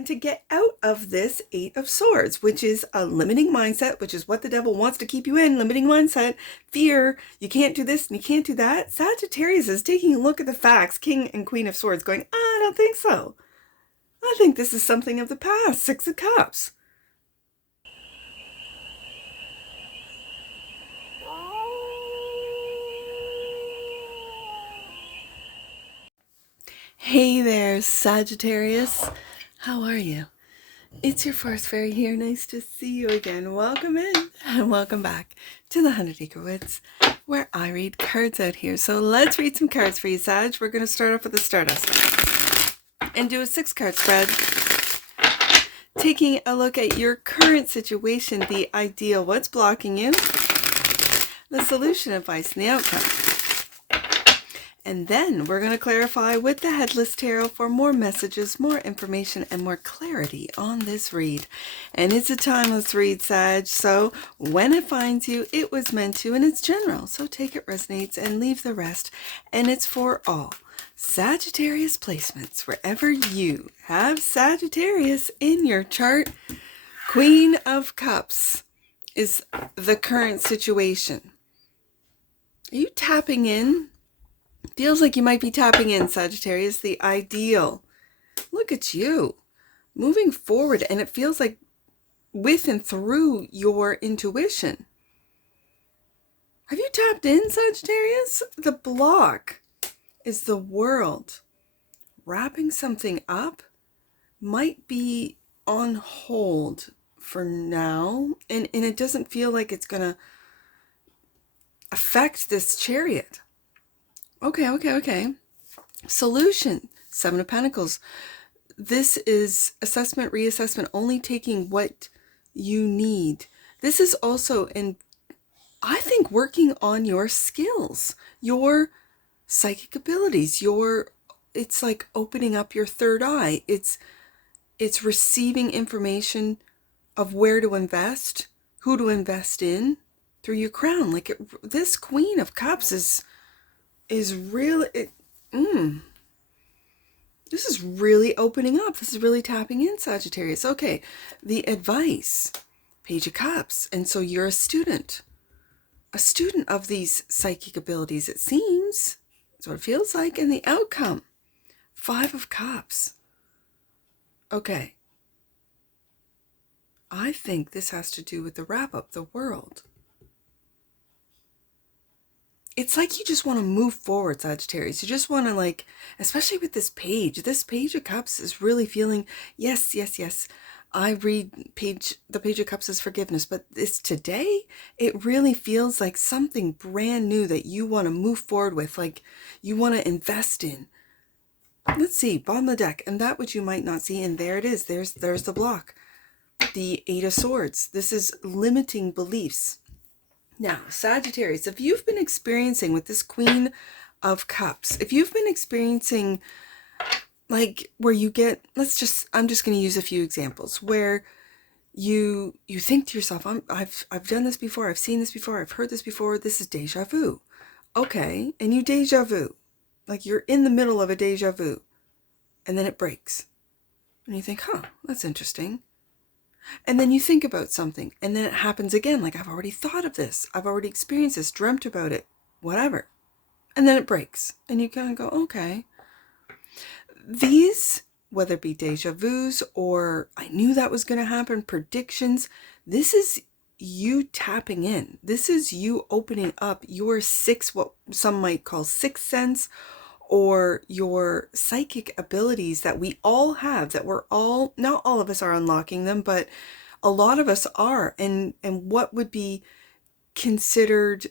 and to get out of this Eight of Swords, which is a limiting mindset, which is what the devil wants to keep you in, limiting mindset, fear, you can't do this and you can't do that. Sagittarius is taking a look at the facts, King and Queen of Swords, going, I don't think so. I think this is something of the past, Six of Cups. Hey there, Sagittarius. How are you? It's your Forest Fairy here. Nice to see you again. Welcome in and welcome back to the 100 Acre Woods, where I read cards out here. So let's read some cards for you, Sag. We're going to start off with the Stardust and do a 6-card spread, taking a look at your current situation, the ideal, what's blocking you, the solution, advice, and the outcome. And then we're going to clarify with the Headless Tarot for more messages, more information, and more clarity on this read. And it's a timeless read, Sag. So when it finds you, it was meant to, and it's general. So take it resonates and leave the rest. And it's for all Sagittarius placements. Wherever you have Sagittarius in your chart, Queen of Cups is the current situation. Are you tapping in? Feels like you might be tapping in, Sagittarius, the ideal. Look at you moving forward, and it feels like with and through your intuition. Have you tapped in, Sagittarius? The block is the world. Wrapping something up might be on hold for now, and it doesn't feel like it's going to affect this Chariot. Okay. Solution, 7 of Pentacles. This is assessment, reassessment, only taking what you need. This is also, I think, working on your skills, your psychic abilities, it's like opening up your third eye. It's receiving information of where to invest, who to invest in through your crown. Like this Queen of Cups is really, this is really opening up. This is really tapping in, Sagittarius. Okay, the advice, Page of Cups. And so you're a student of these psychic abilities, it seems. That's what it feels like. And the outcome, 5 of Cups. Okay. I think this has to do with the wrap up, the world. It's like you just want to move forward, Sagittarius. You just want to, like, especially with this Page of Cups is really feeling, yes. I read the Page of Cups as forgiveness, but today, it really feels like something brand new that you want to move forward with, like you want to invest in. Let's see, bottom of the deck, and that which you might not see, and there it is. There's the block. The 8 of Swords. This is limiting beliefs. Now, Sagittarius, if you've been experiencing with this Queen of Cups, if you've been experiencing like where you get, I'm just going to use a few examples where you think to yourself, I've done this before, I've seen this before, I've heard this before, this is deja vu. Okay, and you deja vu, like you're in the middle of a deja vu, and then it breaks. And you think, that's interesting. And then you think about something, and then it happens again. Like, I've already thought of this. I've already experienced this, dreamt about it, whatever. And then it breaks. And you kind of go, okay. These, whether it be deja vus or I knew that was going to happen, predictions, this is you tapping in. This is you opening up your what some might call sixth sense, or your psychic abilities that we all have, that not all of us are unlocking them, but a lot of us are. And what would be considered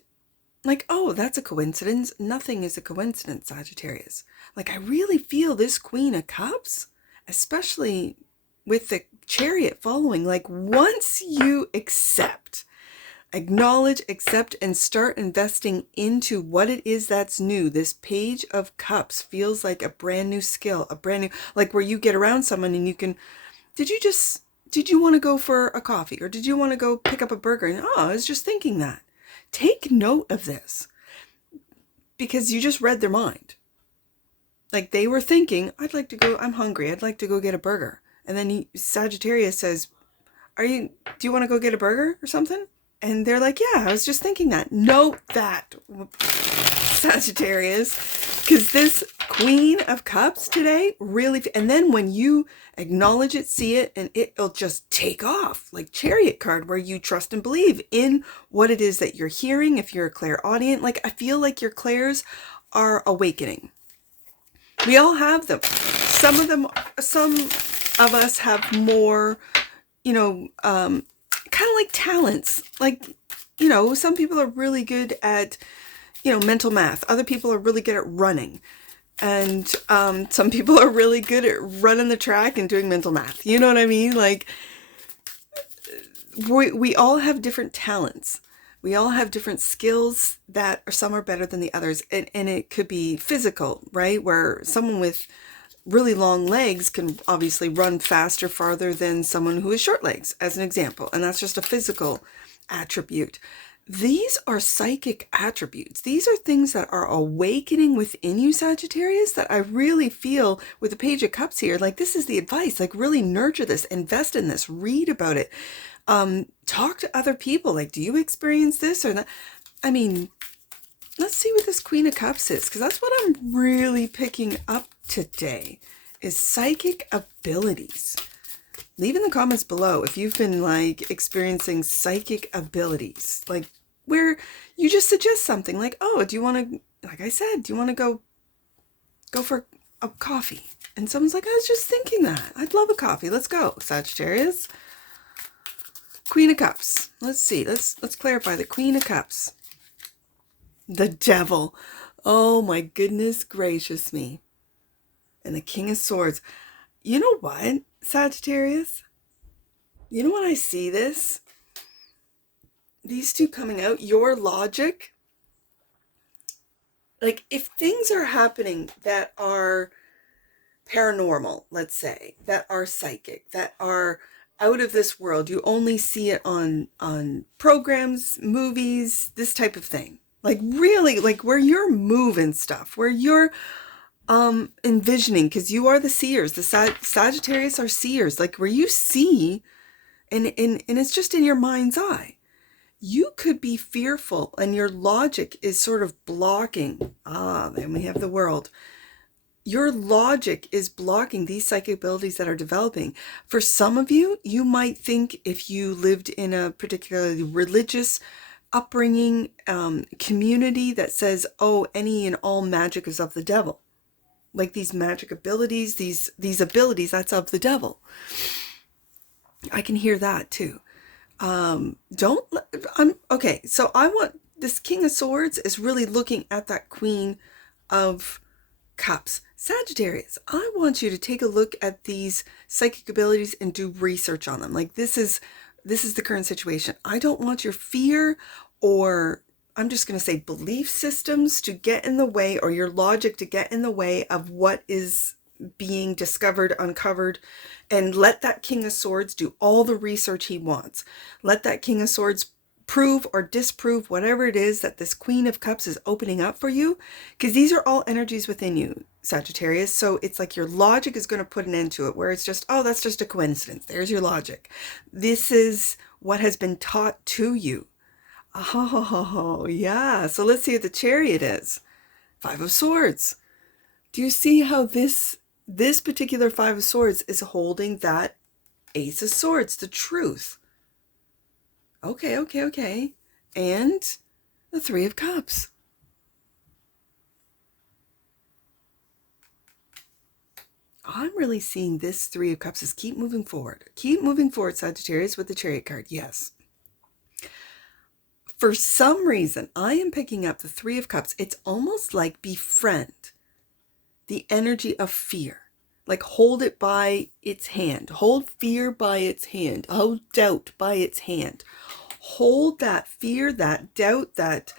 like, oh, that's a coincidence. Nothing is a coincidence, Sagittarius. Like, I really feel this Queen of Cups, especially with the Chariot following, like once you acknowledge, accept, and start investing into what it is that's new. This Page of Cups feels like a brand new skill, like where you get around someone and you can, did you want to go for a coffee, or did you want to go pick up a burger? And I was just thinking that. Take note of this, because you just read their mind. Like they were thinking, I'm hungry, I'd like to go get a burger. And then Sagittarius says, do you want to go get a burger or something? And they're like, yeah, I was just thinking that. Note that, Sagittarius, because this Queen of Cups today really, and then when you acknowledge it, see it, and it'll just take off, like Chariot card, where you trust and believe in what it is that you're hearing. If you're a clairaudient, like I feel like your clairs are awakening. We all have them. Some of us have more, kind of like talents. Like, some people are really good at, mental math. Other people are really good at running. And some people are really good at running the track and doing mental math. You know what I mean? Like, we all have different talents. We all have different skills that some are better than the others. And it could be physical, right? Where someone with really long legs can obviously run faster, farther than someone who has short legs, as an example. And that's just a physical attribute. These are psychic attributes. These are things that are awakening within you, Sagittarius, that I really feel with the Page of Cups here. Like, this is the advice. Like, really nurture this, invest in this, read about it. Talk to other people. Like, do you experience this or not? I mean, let's see what this Queen of Cups is, because that's what I'm really picking up today, is psychic abilities. Leave in the comments below if you've been like experiencing psychic abilities, like where you just suggest something like, oh, do you want to, like I said, do you want to go for a coffee? And someone's like, I was just thinking that. I'd love a coffee. Let's go, Sagittarius. Queen of Cups. Let's see. Let's clarify the Queen of Cups. The Devil. Oh my goodness gracious me. And the King of Swords. You know what, Sagittarius? You know when I see this? These two coming out, your logic. Like, if things are happening that are paranormal, let's say, that are psychic, that are out of this world, you only see it on programs, movies, this type of thing. Like, really, like where you're moving stuff, where you're envisioning, because you are the seers. The Sagittarius are seers, like where you see, and it's just in your mind's eye. You could be fearful and your logic is sort of blocking. Then we have the World. Your logic is blocking these psychic abilities that are developing. For some of you, you might think, if you lived in a particularly religious upbringing, community that says, oh, any and all magic is of the devil. Like these magic abilities, these abilities, that's of the devil. I can hear that too. Okay, so I want this King of Swords is really looking at that Queen of Cups. Sagittarius, I want you to take a look at these psychic abilities and do research on them. Like, this is the current situation. I don't want your fear, or I'm just going to say belief systems, to get in the way, or your logic to get in the way of what is being discovered, uncovered. And let that King of Swords do all the research he wants. Let that King of Swords prove or disprove whatever it is that this Queen of Cups is opening up for you, because these are all energies within you, Sagittarius. So it's like your logic is going to put an end to it, where it's just, oh, that's just a coincidence. There's your logic. This is what has been taught to you. Oh, yeah. So let's see what the Chariot is. Five of Swords. Do you see how this particular Five of Swords is holding that Ace of Swords, the truth? Okay. And the Three of Cups. I'm really seeing this Three of Cups as keep moving forward. Keep moving forward, Sagittarius, with the Chariot card. Yes. For some reason, I am picking up the Three of Cups. It's almost like befriend the energy of fear. Like, hold it by its hand. Hold fear by its hand. Hold doubt by its hand. Hold that fear, that doubt, that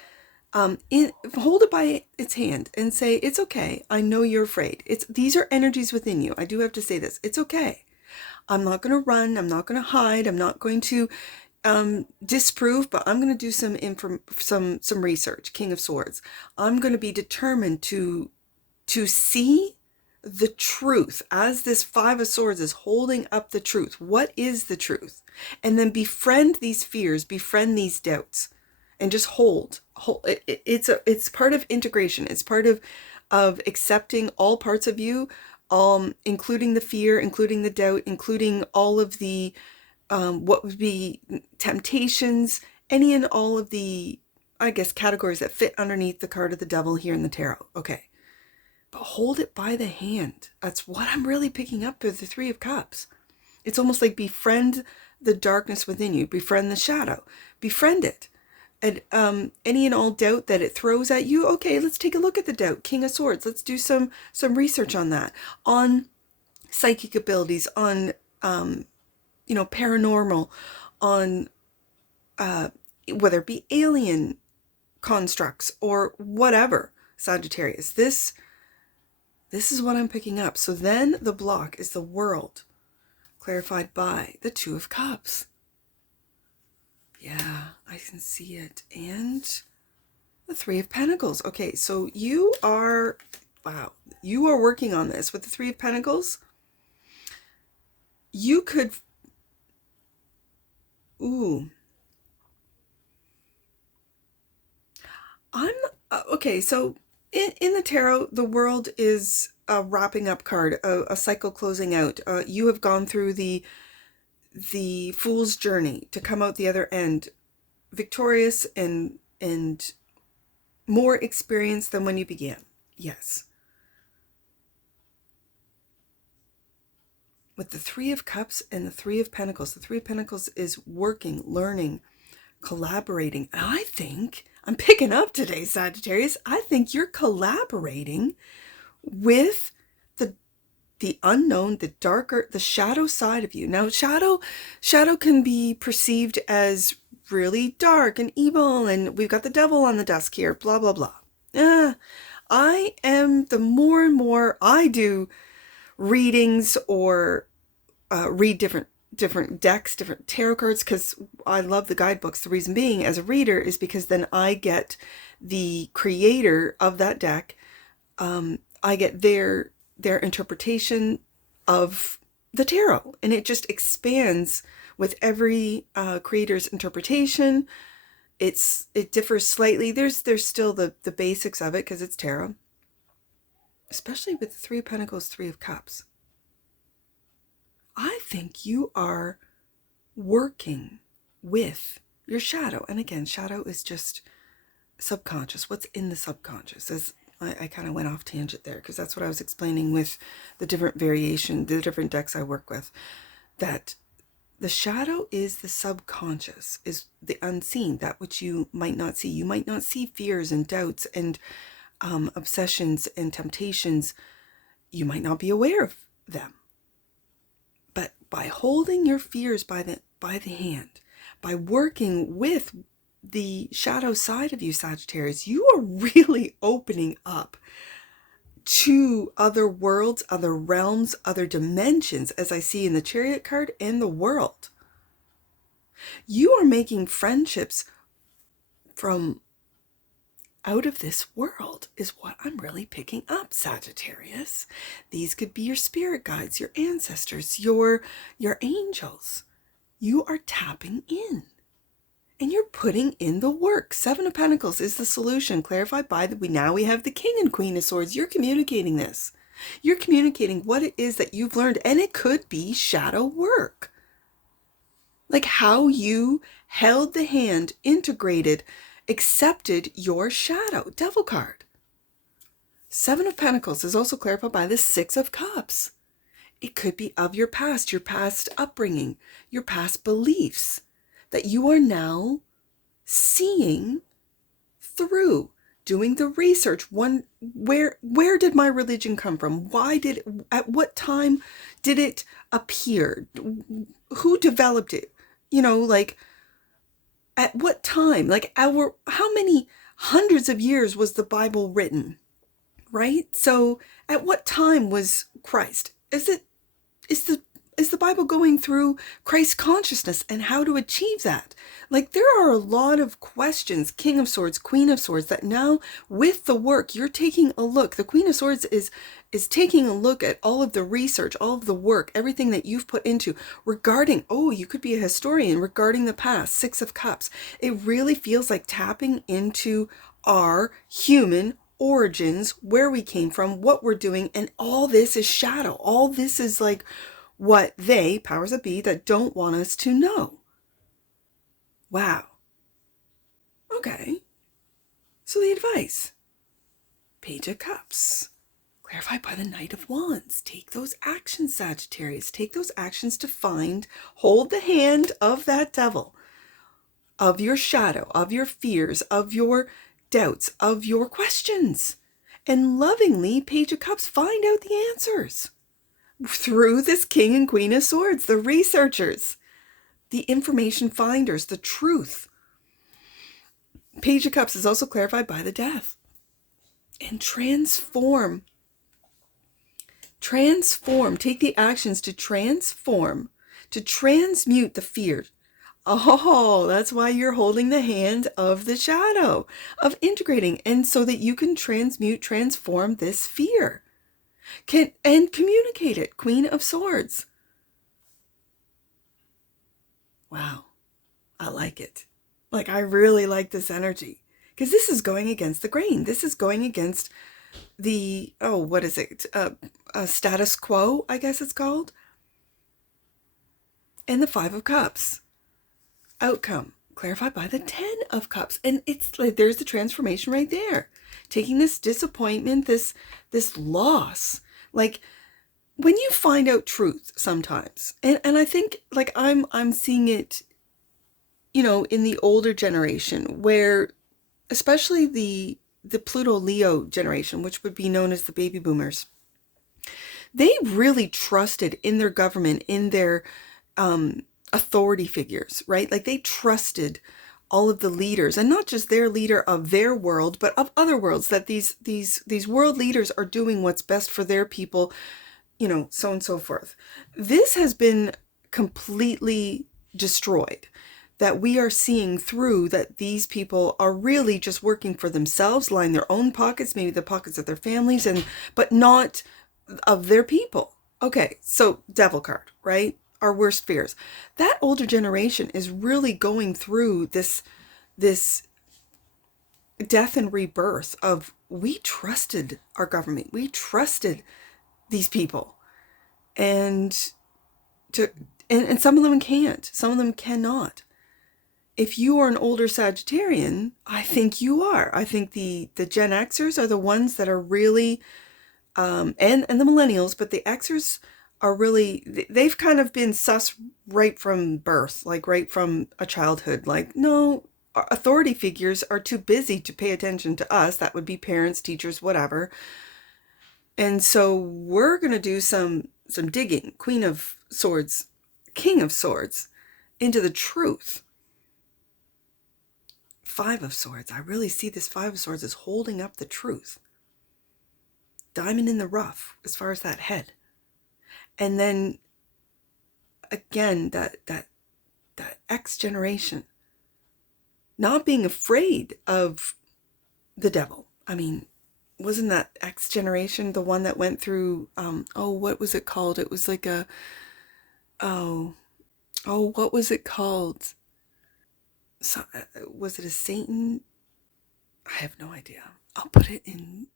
hold it by its hand and say, it's okay. I know you're afraid. These are energies within you. I do have to say this. It's okay. I'm not going to run. I'm not going to hide. I'm not going to disprove, but I'm going to do some research. King of Swords. I'm going to be determined to see the truth, as this Five of Swords is holding up the truth. What is the truth? And then befriend these fears, befriend these doubts, and just hold. It's part of integration. It's part of accepting all parts of you, including the fear, including the doubt, including all of the what would be temptations, any and all of the, I guess, categories that fit underneath the card of the devil here in the tarot. Okay. But hold it by the hand. That's what I'm really picking up with the Three of Cups. It's almost like befriend the darkness within you, befriend the shadow, befriend it. And any and all doubt that it throws at you, okay, let's take a look at the doubt. King of Swords, let's do some research on that, on psychic abilities, on paranormal, on whether it be alien constructs or whatever. Sagittarius, this is what I'm picking up. So then the block is the World, clarified by the Two of Cups. Yeah, I can see it. And the Three of Pentacles. Okay, so you are working on this with the Three of Pentacles. You could, okay, so in the tarot, the World is a wrapping up card, a cycle closing out. You have gone through the Fool's journey to come out the other end victorious and more experienced than when you began. Yes. With the Three of Cups and the Three of Pentacles, the Three of Pentacles is working, learning, collaborating. And I think, I'm picking up today, Sagittarius, I think you're collaborating with the unknown, the darker, the shadow side of you. Now, shadow can be perceived as really dark and evil, and we've got the devil on the desk here, blah, blah, blah. I am, the more and more I do readings or read different decks, different tarot cards, because I love the guidebooks. The reason being, as a reader, is because then I get the creator of that deck, I get their interpretation of the tarot, and it just expands with every creator's interpretation. It differs slightly. There's still the basics of it because it's tarot, especially with the Three of Pentacles, Three of Cups. I think you are working with your shadow. And again, shadow is just subconscious. What's in the subconscious? As I kind of went off tangent there, because that's what I was explaining with the different variation, the different decks I work with, that the shadow is the subconscious, is the unseen, that which you might not see. You might not see fears and doubts and obsessions and temptations. You might not be aware of them. But by holding your fears by the hand, by working with the shadow side of you, Sagittarius, you are really opening up to other worlds, other realms, other dimensions, as I see in the Chariot card and the World. You are making friendships from out of this world, is what I'm really picking up, Sagittarius. These could be your spirit guides, your ancestors, your angels. You are tapping in. And you're putting in the work. Seven of Pentacles is the solution, clarified by we have the King and Queen of Swords. You're communicating this. You're communicating what it is that you've learned, and it could be shadow work. Like how you held the hand, integrated, accepted your shadow. Devil card. Seven of Pentacles is also clarified by the Six of Cups. It could be of your past upbringing, your past beliefs, that you are now seeing through, doing the research. Where did my religion come from? At what time did it appear? Who developed it? At what time? How many hundreds of years was the Bible written? Right? So at what time was Christ? Is the Bible going through Christ consciousness, and how to achieve that? There are a lot of questions, King of Swords, Queen of Swords, that now with the work, you're taking a look. The Queen of Swords is is taking a look at all of the research, all of the work, everything that you've put into regarding, oh, you could be a historian regarding the past, Six of Cups. It really feels like tapping into our human origins, where we came from, what we're doing, and all this is shadow. All this is like what they, powers that be, that don't want us to know. Wow. Okay. So the advice, Page of Cups. Clarified by the Knight of Wands. Take those actions, Sagittarius. Take those actions to find, hold the hand of that devil, of your shadow, of your fears, of your doubts, of your questions. And lovingly, Page of Cups, find out the answers through this King and Queen of Swords, the researchers, the information finders, the truth. Page of Cups is also clarified by the Death. And transform. Transform. Take the actions to transform, to transmute the fear. Oh, that's why you're holding the hand of the shadow, of integrating, and so that you can transmute, transform this fear. And communicate it. Queen of Swords. Wow. I like it. Like, I really like this energy, because this is going against the grain. This is going against the, oh, what is it? Status quo, I guess it's called. And the Five of Cups. Outcome clarified by the Ten of Cups. And it's like, there's the transformation right there. Taking this disappointment, this loss. Like, when you find out truth sometimes, and I think, like, I'm seeing it, you know, in the older generation, where especially the Pluto Leo generation, which would be known as the baby boomers, they really trusted in their government, in their authority figures, right? Like, they trusted all of the leaders, and not just their leader of their world, but of other worlds, that these world leaders are doing what's best for their people, you know, so on and so forth. This has been completely destroyed. That we are seeing through, that these people are really just working for themselves, line their own pockets, maybe the pockets of their families, but not of their people. Okay, so Devil card, right? Our worst fears. That older generation is really going through this death and rebirth of, we trusted our government, we trusted these people, and some of them can't, some of them cannot. If you are an older Sagittarian, I think you are. I think the Gen Xers are the ones that are really, and the millennials, but the Xers are really, they've kind of been sus right from birth, like right from a childhood. Like, no, authority figures are too busy to pay attention to us. That would be parents, teachers, whatever. And so we're going to do some digging, Queen of Swords, King of Swords, into the truth. Five of Swords. I really see this Five of Swords as holding up the truth. Diamond in the rough as far as that head. And then again, that X generation not being afraid of the devil. I mean, wasn't that X generation the one that went through, what was it called? It was like what was it called? So, was it a Satan? I have no idea. I'll put it in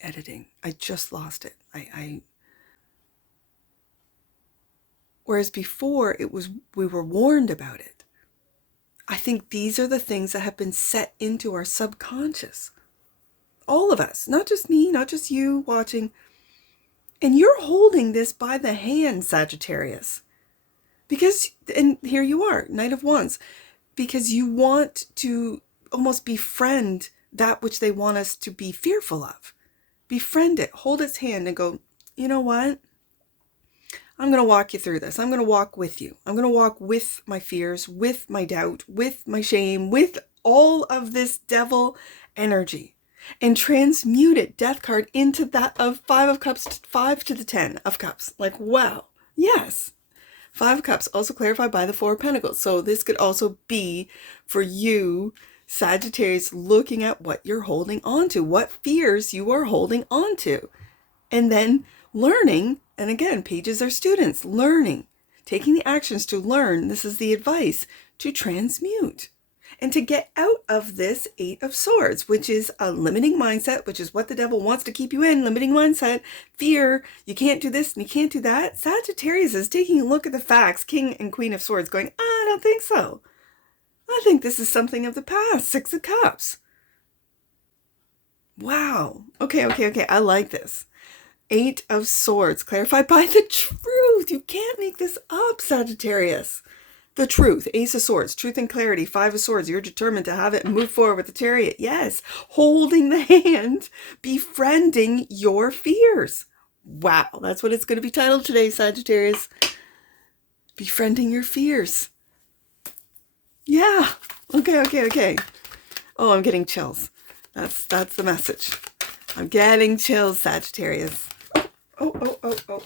editing. I just lost it. Whereas before we were warned about it. I think these are the things that have been set into our subconscious. All of us, not just me, not just you watching. And you're holding this by the hand, Sagittarius. Because, and here you are, Knight of Wands, because you want to almost befriend that which they want us to be fearful of. Befriend it, hold its hand and go, you know what? I'm going to walk you through this. I'm going to walk with you. I'm going to walk with my fears, with my doubt, with my shame, with all of this devil energy, and transmute it, Death card, into that of Five of Cups, 5 to the 10 of Cups. Like, wow. Yes. Five of Cups, also clarified by the Four of Pentacles. So this could also be for you, Sagittarius, looking at what you're holding on to, what fears you are holding on to. And then learning, and again, pages are students, learning, taking the actions to learn, this is the advice, to transmute. And to get out of this Eight of Swords, which is a limiting mindset, which is what the devil wants to keep you in, limiting mindset, fear, you can't do this and you can't do that. Sagittarius is taking a look at the facts, King and Queen of Swords, going, I don't think so. I think this is something of the past, Six of Cups. Wow. Okay. I like this. Eight of Swords, clarified by the truth. You can't make this up, Sagittarius. The truth, Ace of Swords, truth and clarity, Five of Swords. You're determined to have it and move forward with the Chariot. Yes, holding the hand, befriending your fears. Wow, that's what it's going to be titled today, Sagittarius. Befriending your fears. Yeah, okay. Oh, I'm getting chills. That's the message. I'm getting chills, Sagittarius. Oh.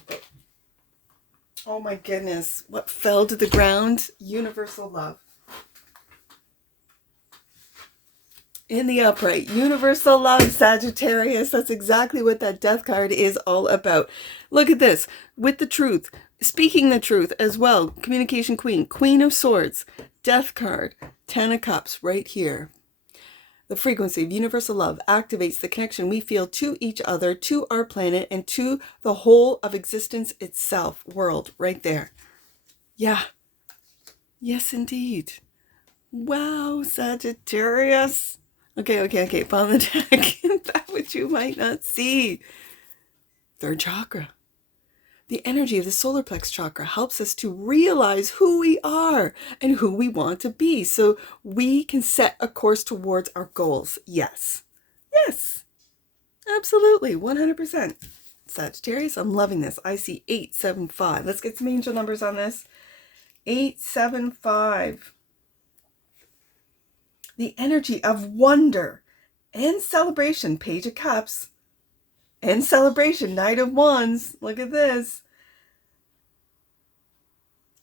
Oh my goodness. What fell to the ground? Universal love. In the upright. Universal love, Sagittarius. That's exactly what that death card is all about. Look at this. With the truth. Speaking the truth as well. Communication queen. Queen of Swords. Death card. Ten of Cups right here. The frequency of universal love activates the connection we feel to each other, to our planet, and to the whole of existence itself, world, right there. Yeah. Yes, indeed. Wow, Sagittarius. Okay. Follow the deck. That which you might not see. Third chakra. The energy of the solar plex chakra helps us to realize who we are and who we want to be so we can set a course towards our goals. Yes, absolutely, 100%. Sagittarius, I'm loving this. I see 875. Let's get some angel numbers on this. 875. The energy of wonder and celebration, Page of Cups. And celebration, Knight of Wands, look at this,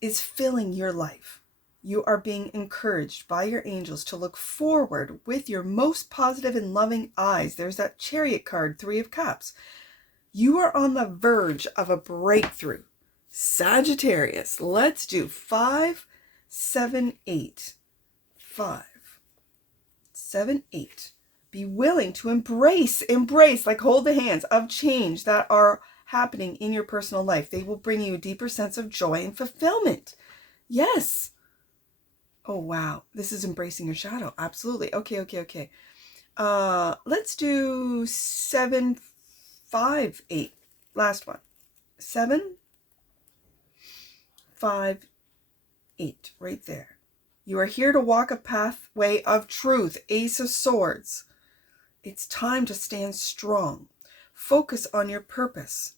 is filling your life. You are being encouraged by your angels to look forward with your most positive and loving eyes. There's that Chariot card, Three of Cups. You are on the verge of a breakthrough. Sagittarius, let's do 5, 7, 8. 5, 7, 8. Be willing to embrace, like hold the hands of change that are happening in your personal life. They will bring you a deeper sense of joy and fulfillment. Yes. Oh, wow. This is embracing your shadow. Absolutely. Okay. Let's do 7, 5, 8. Last one. 7, 5, 8. Right there. You are here to walk a pathway of truth. Ace of Swords. It's time to stand strong. Focus on your purpose.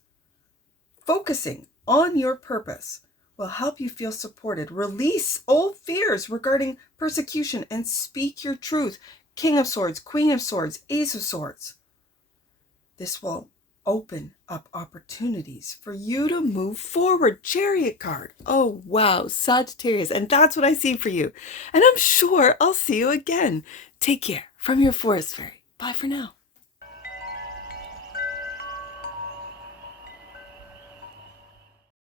Focusing on your purpose will help you feel supported. Release old fears regarding persecution and speak your truth. King of Swords, Queen of Swords, Ace of Swords. This will open up opportunities for you to move forward. Chariot card. Oh, wow, Sagittarius. And that's what I see for you. And I'm sure I'll see you again. Take care from your forest fairy. Bye for now.